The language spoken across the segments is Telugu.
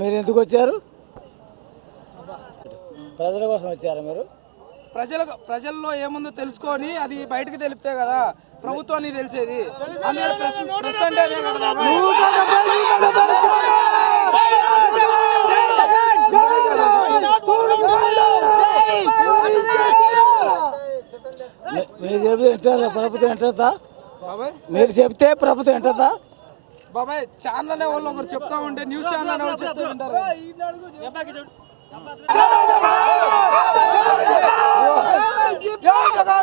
మీరు ఎందుకు వచ్చారు ప్రజల కోసం వచ్చారు మీరు ప్రజల ప్రజల్లో ఏముందో తెలుసుకొని అది బయటకు తెలిపితే కదా ప్రభుత్వాన్ని తెలిసేది మీరు చెప్తే ప్రభుత్వం ఎంటదా మీరు చెప్తే ప్రభుత్వం ఎంటదా బాబాయ్ ఛానల్ అనే వాళ్ళు ఒకరు చెప్తా ఉంటే న్యూస్ ఛానల్ అనే వాళ్ళు చెప్తూ ఉంటారు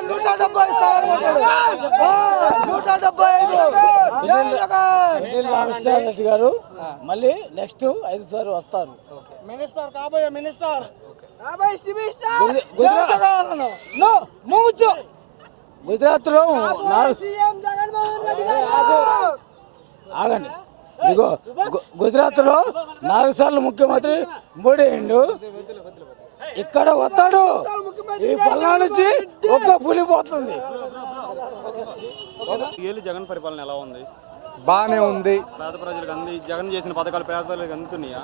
నూట గారు మళ్ళీ నెక్స్ట్ ఐదు సార్ వస్తారు మినిస్టర్ కాబోయే మినిస్టర్ గుజరాత్ లో రెడ్డి గారు ఆగండి ఇదిగో గుజరాత్లో నాలుగు సార్లు ముఖ్యమంత్రి మోడీ అయిండు ఇక్కడ వస్తాడు ఈ పల్నా నుంచి ఒక్క పులి పోతుంది జగన్ పరిపాలన ఎలా ఉంది బానే ఉంది పేద ప్రజలకు అంది జగన్ చేసిన పథకాలు పేద ప్రజలకు అందుతున్నాయా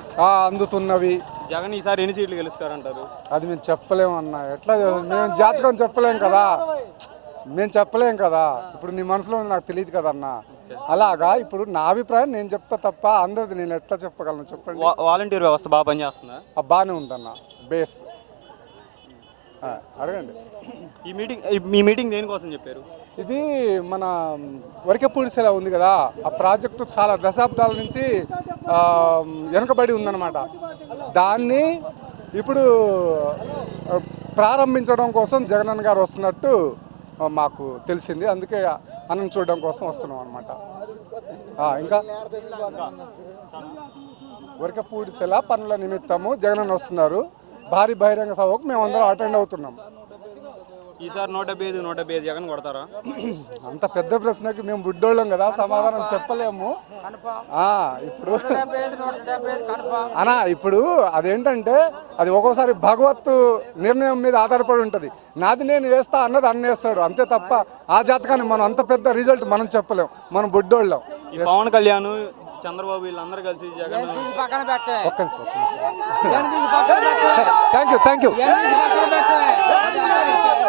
అందుతున్నవి జగన్ ఈసారి ఎన్ని సీట్లు గెలుస్తారంటారు అది మేము చెప్పలేము అన్నా ఎట్లా మేము జాతకం చెప్పలేం కదా మేము చెప్పలేం కదా ఇప్పుడు నీ మనసులో నాకు తెలియదు అన్నా అలాగా ఇప్పుడు నా అభిప్రాయం నేను చెప్తా తప్ప అందరిది నేను ఎట్లా చెప్పగలను చెప్పండి వాలంటీర్ వ్యవస్థ బాగా పనిచేస్తుందా బాగానే ఉందన్న బేస్ అడగండి ఈ మీటింగ్ మీ మీటింగ్ దేనికోసం చెప్పారు ఇది మన వరికపూడిసెలా ఉంది కదా ఆ ప్రాజెక్టు చాలా దశాబ్దాల నుంచి వెనుకబడి ఉందన్నమాట దాన్ని ఇప్పుడు ప్రారంభించడం కోసం జగనన్న గారు వస్తున్నట్టు మాకు తెలిసింది అందుకే అన్నం చూడడం కోసం వస్తున్నాం అనమాట ఇంకా వరకపూడి సెల పనుల నిమిత్తము జగనన్న వస్తున్నారు భారీ బహిరంగ సభకు మేము అందరం అటెండ్ అవుతున్నాం ఈసారి నూట బేది నూట బేది ఎక్కడ కొడతారా అంత పెద్ద ప్రశ్నకి మేము బుడ్డోళ్ళం కదా సమాధానం చెప్పలేము ఇప్పుడు అనా ఇప్పుడు అదేంటంటే అది ఒక్కోసారి భగవత్తు నిర్ణయం మీద ఆధారపడి ఉంటుంది నాది నేను వేస్తా అన్నది అన్న వేస్తాడు అంతే తప్ప ఆ జాతకాన్ని మనం అంత పెద్ద రిజల్ట్ మనం చెప్పలేము మనం బుడ్డోళ్ళం పవన్ కళ్యాణ్ చంద్రబాబు వీళ్ళందరూ కలిసి థ్యాంక్ యూ థ్యాంక్ యూ